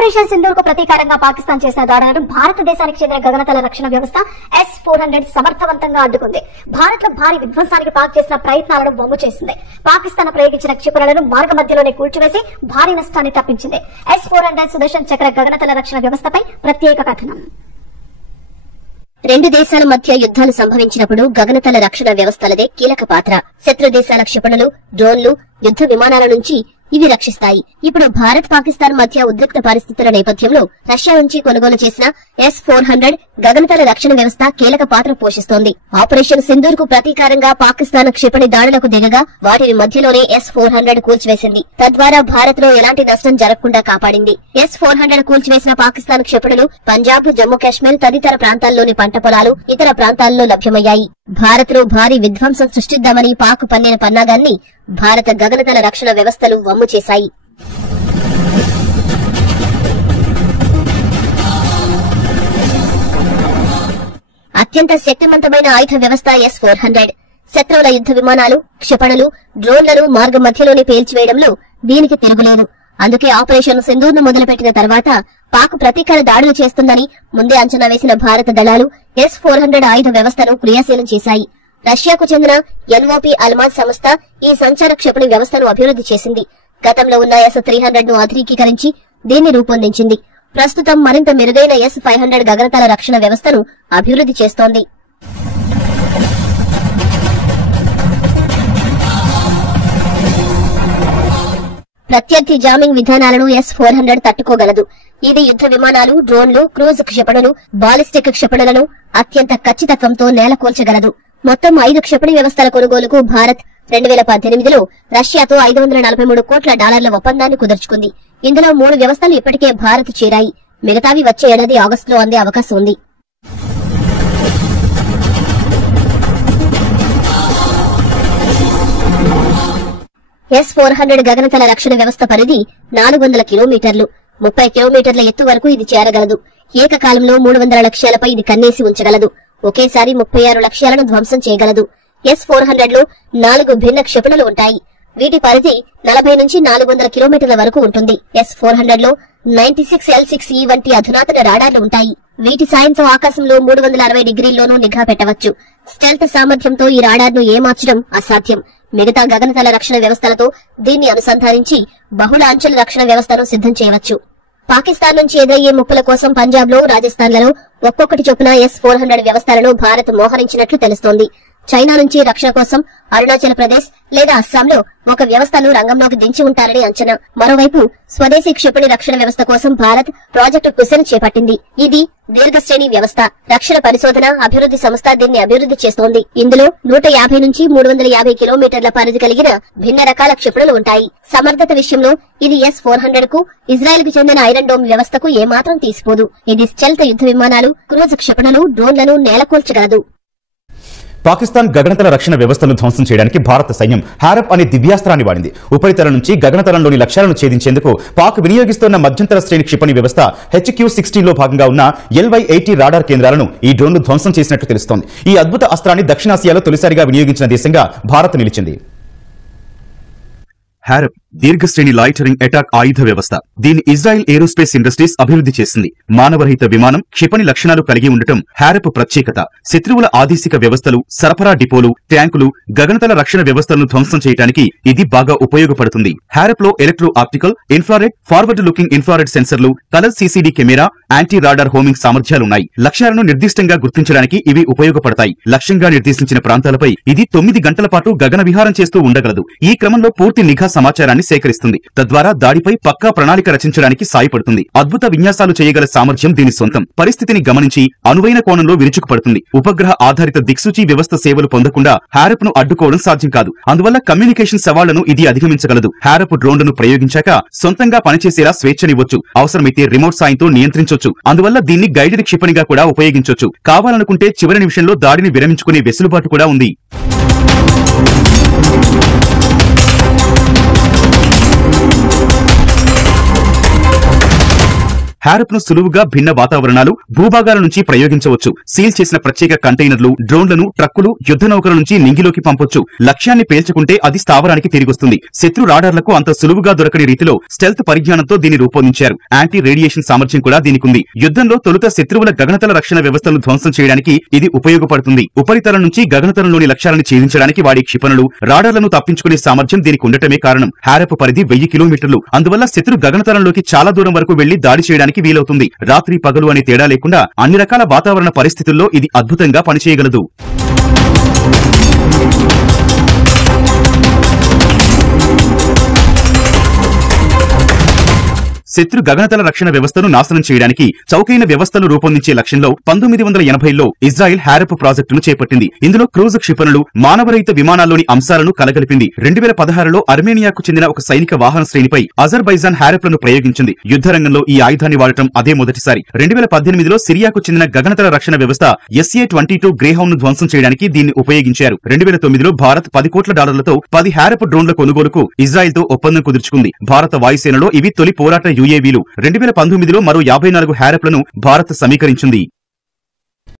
Operation Sindoor కు ప్రతీకారంగా పాకిస్తాన్ చేసిన దాడులను భారతదేశానికి చెందిన గగనతల రక్షణ వ్యవస్థ S-400 సమర్థవంతంగా అడ్డుకుంది. భారత్ లో భారీ విధ్వంసానికి పాక్ చేసిన ప్రయత్నాలను వమ్ము చేసింది. పాకిస్తాన్ ప్రయోగించిన క్షిపణులను మార్గ మధ్యలోనే కూల్చివేసి భారీ నష్టాన్ని తప్పించింది. S-400 సుదర్శన్ చక్ర గగనతల రక్షణ వ్యవస్థపై ప్రత్యేక కథనం. రెండు దేశాల మధ్య యుద్ధాలు సంభవించినప్పుడు గగనతల రక్షణ వ్యవస్థలదే కీలక పాత్ర. శత్రు దేశాల క్షిపణులు, డ్రోన్లు, యుద్ధ విమానాల నుంచి ఇవి రక్షిస్తాయి. ఇప్పుడు భారత్ పాకిస్తాన్ మధ్య ఉద్రిక్త పరిస్థితుల నేపథ్యంలో రష్యా నుంచి కొనుగోలు చేసిన S-400 గగనతల రక్షణ వ్యవస్థ కీలక పాత్ర పోషిస్తోంది. ఆపరేషన్ సింధూర్ కు ప్రతీకారంగా పాకిస్తాన్ క్షిపణి దాడులకు దిగగా వాటిని మధ్యలోనే S-400 కూల్చివేసింది. తద్వారా భారత్ లో ఎలాంటి నష్టం జరగకుండా కాపాడింది. S-400 కూల్చివేసిన పాకిస్తాన్ క్షిపణులు పంజాబ్, జమ్మూ కాశ్మీర్ తదితర ప్రాంతాల్లోని పంట పొలాలు, ఇతర ప్రాంతాల్లో లభ్యమయ్యాయి. భారత్ లో భారీ విధ్వంసం సృష్టిద్దామని పాక్ పన్నిన పన్నాగాన్ని భారత గగనతల రక్షణ వ్యవస్థలు వమ్ము చేశాయి. అత్యంత శక్తివంతమైన ఆయుధ వ్యవస్థ S-400. శత్రువుల యుద్ధ విమానాలు, క్షిపణులు, డ్రోన్లను మార్గ మధ్యలోనే పేల్చివేయడంలో దీనికి తిరుగులేదు. అందుకే ఆపరేషన్ సింధూర్ ను మొదలుపెట్టిన తర్వాత పాక్ ప్రతీకార దాడులు చేస్తుందని ముందే అంచనా వేసిన భారత దళాలు S-400 ఆయుధ వ్యవస్థను క్రియాశీలం చేశాయి. రష్యాకు చెందిన NOP అల్మాజ్ సంస్థ ఈ సంచార క్షిపణి వ్యవస్థను అభివృద్ధి చేసింది. గతంలో ఉన్న S-300 ను ఆధునికీకరించి దీన్ని రూపొందించింది. ప్రస్తుతం మరింత మెరుగైన S-500 గగనతల రక్షణ వ్యవస్థను అభివృద్ధి చేస్తోంది. ప్రత్యర్థి జామింగ్ విధానాలను S-400 తట్టుకోగలదు. ఇది యుద్ధ విమానాలు, డ్రోన్లు, క్రూజ్ క్షిపణులు, బాలిస్టిక్ క్షిపణులను అత్యంత ఖచ్చితత్వంతో నేలకూల్చగలదు. మొత్తం 5 క్షిపణి వ్యవస్థల కొనుగోలుకు భారత్ 2018లో రష్యాతో $543 కోట్ల ఒప్పందాన్ని కుదుర్చుకుంది. ఇందులో 3 వ్యవస్థలు ఇప్పటికే భారత్ చేరాయి. మిగతావి వచ్చే ఏడాది ఆగస్టులో అందే అవకాశం ఉంది. S-400 గగనతల రక్షణ వ్యవస్థ పరిధి 400 కిలోమీటర్లు. 30 కిలోమీటర్ల ఎత్తు వరకు ఇది చేరగలదు. ఏకకాలంలో 300 లక్ష్యాలపై ఇది కన్నేసి ఉంచగలదు. ఒకేసారి 36 లక్ష్యాలను ధ్వంసం చేయగలదు. S-400 లో 4 భిన్న క్షిపణులు ఉంటాయి. వీటి పరిధి 40 నుంచి 400 కిలోమీటర్ల వరకు ఉంటుంది. S-400 లో 96L6E వంటి అధునాతన రాడార్లు ఉంటాయి. వీటి సాయంతో ఆకాశంలో 360 డిగ్రీల్లోనూ నిఘా పెట్టవచ్చు. స్టెల్త్ సామర్థ్యంతో ఈ రాడార్ను ఏమార్చడం అసాధ్యం. మిగతా గగనతల రక్షణ వ్యవస్థలతో దీన్ని అనుసంధానించి బహుళ అంచెల రక్షణ వ్యవస్థను సిద్ధం చేయవచ్చు. పాకిస్తాన్ నుంచి ఎదురయ్యే ముప్పుల కోసం పంజాబ్ లో, రాజస్థాన్లలో ఒక్కొక్కటి చొప్పున S-400 వ్యవస్థలను భారత్ మోహరించినట్లు తెలుస్తోంది. చైనా నుంచి రక్షణ కోసం అరుణాచల్ ప్రదేశ్ లేదా అస్సాంలో ఒక వ్యవస్థను రంగంలోకి దించి ఉంటారని అంచనా. మరోవైపు స్వదేశీ క్షిపణి రక్షణ వ్యవస్థ కోసం భారత్ ప్రాజెక్టు కుశన్ చేపట్టింది. ఇది దీర్ఘశ్రేణి వ్యవస్థ. రక్షణ పరిశోధన అభివృద్ధి సంస్థ దీన్ని అభివృద్ధి చేస్తోంది. ఇందులో 150 నుంచి 350 కిలోమీటర్ల పరిధి కలిగిన భిన్న రకాల క్షిపణులు ఉంటాయి. సమర్థత విషయంలో ఇది S-400 కు ఇజ్రాయెల్ కు చెందిన ఐరన్ డోమ్ వ్యవస్థకు ఏమాత్రం తీసిపోదు. ఇది స్టెల్త్ యుద్ధ విమానాలు, క్రూజ్ క్షిపణులు, డ్రోన్లను నేలకూల్చగలదు. పాకిస్తాన్ గగనతల రక్షణ వ్యవస్థను ధ్వంసం చేయడానికి భారత సైన్యం హారప్ అనే దివ్యాస్త్రాన్ని వాడింది. ఉపరితలం నుంచి గగనతలంలోని లక్ష్యాలను ఛేదించేందుకు పాక్ వినియోగిస్తున్న మధ్యంతర శ్రేణి క్షిపణి వ్యవస్థ HQ-16 లో భాగంగా ఉన్న LY-80 రాడార్ కేంద్రాలను ఈ డ్రోన్లు ధ్వంసం చేసినట్లు తెలుస్తోంది. ఈ అద్భుత అస్త్రాన్ని దక్షిణాసియాలో తొలిసారిగా వినియోగించిన దేశంగా భారత్ నిలిచింది. హారప్ దీర్ఘశ్రేణి లాయిటరింగ్ అటాక్ ఆయుధ వ్యవస్థ. దీన్ని ఇజ్రాయెల్ ఏరోస్పేస్ ఇండస్ట్రీస్ అభివృద్ధి చేసింది. మానవరహిత విమానం, క్షిపణి లక్షణాలు కలిగి ఉండటం హారప్ ప్రత్యేకత. శత్రువుల ఆదేశిక వ్యవస్థలు, సరఫరా డిపోలు, ట్యాంకులు, గగనతల రక్షణ వ్యవస్థలను ధ్వంసం చేయడానికి ఇది బాగా ఉపయోగపడుతుంది. హారప్ లో electro optical, infrared, forward looking infrared సెన్సర్లు, colour CCD camera, anti radar homing సామర్థ్యాలున్నాయి. లక్ష్యాలను నిర్దిష్టంగా గుర్తించడానికి ఇవి ఉపయోగపడతాయి. లక్ష్యంగా నిర్దేశించిన ప్రాంతాలపై ఇది 9 గంటల పాటు గగన విహారం చేస్తూ ఉండగలదు. ఈ క్రమంలో పూర్తి నిఘా సమాచారాన్ని సేకరిస్తుంది. తద్వారా దాడిపై పక్కా ప్రణాళిక రచించడానికి సాయపడుతుంది. అద్భుత విన్యాసాలు చేయగల సామర్థ్యం దీని సొంతం. పరిస్థితిని గమనించి అనువైన కోణంలో విరుచుకుపడుతుంది. ఉపగ్రహ ఆధారిత దిక్సూచి వ్యవస్థ సేవలు పొందకుండా హారప్ ను అడ్డుకోవడం సాధ్యం కాదు. అందువల్ల కమ్యూనికేషన్ సవాళ్లను ఇది అధిగమించగలదు. హారప్ డ్రోన్లను ప్రయోగించాక సొంతంగా పనిచేసేలా స్వేచ్ఛనివ్వచ్చు. అవసరమైతే రిమోట్ సాయంతో నియంత్రించొచ్చు. అందువల్ల దీన్ని గైడెడ్ క్షిపణిగా కూడా ఉపయోగించొచ్చు. కావాలనుకుంటే చివరి నిమిషంలో దాడిని విరమించుకునే వెసులుబాటు కూడా ఉంది. హారప్ ను సులువుగా భిన్న వాతావరణాలు, భూభాగాల నుంచి ప్రయోగించవచ్చు. సీల్ చేసిన ప్రత్యేక కంటైనర్లు, డ్రోన్లను, ట్రక్కులు, యుద్ధ నౌకల నుంచి నింగిలోకి పంపొచ్చు. లక్ష్యాన్ని పేల్చుకుంటే అది స్థావరానికి తిరిగొస్తుంది. శత్రు రాడార్లకు అంత సులువుగా దొరకని రీతిలో స్టెల్త్ పరిజ్ఞానంతో దీన్ని రూపొందించారు. యాంటీ రేడియేషన్ సామర్థ్యం కూడా దీనికుంది. యుద్ధంలో తొలుత శత్రువుల గగనతల రక్షణ వ్యవస్థలను ధ్వంసం చేయడానికి ఇది ఉపయోగపడుతుంది. ఉపరితలం నుంచి గగనతలంలోని లక్ష్యాలను ఛేదించడానికి వాడే క్షిపణులు, రాడార్లను తప్పించుకునే సామర్థ్యం దీనికి ఉండటమే కారణం. హారప్ పరిధి 1000 కిలోమీటర్లు. అందువల్ల శత్రు గగనతలంలోకి చాలా దూరం వరకు వెళ్లి దాడి చేయడానికి వీలవుతుంది. రాత్రి పగలు అనే తేడా లేకుండా అన్ని రకాల వాతావరణ పరిస్థితుల్లో ఇది అద్భుతంగా పనిచేయగలదు. శత్రు గగనతల రక్షణ వ్యవస్థను నాశనం చేయడానికి చౌకైన వ్యవస్థలు రూపొందించే లక్ష్యంలో 1980లో ఇజ్రాయెల్ హారప్ ప్రాజెక్టును చేపట్టింది. ఇందులో క్రూజ్ క్షిపణులు, మానవరహిత విమానాల్లోని అంశాలను కలగలిపింది. 2016లో అర్మేనియాకు చెందిన ఒక సైనిక వాహన శ్రేణిపై అజర్బైజాన్ హారప్లను ప్రయోగించింది. యుద్ధ రంగంలో ఈ ఆయుధాన్ని వాడటం అదే మొదటిసారి. 2018లో సిరియాకు చెందిన గగనతల రక్షణ వ్యవస్థ SA-22 గ్రేహౌండ్ ను ధ్వంసం చేయడానికి దీన్ని ఉపయోగించారు. 2009లో భారత్ $10 కోట్ల 10 హారప్ డ్రోన్ల కొనుగోలుకు ఇజ్రాయెల్ తో ఒప్పందం కుదుర్చుకుంది. భారత వాయుసేనలో ఇవి తొలి పోరాట UAVలు. 2019లో మరో 54 హారప్లను భారత్ సమీకరించింది.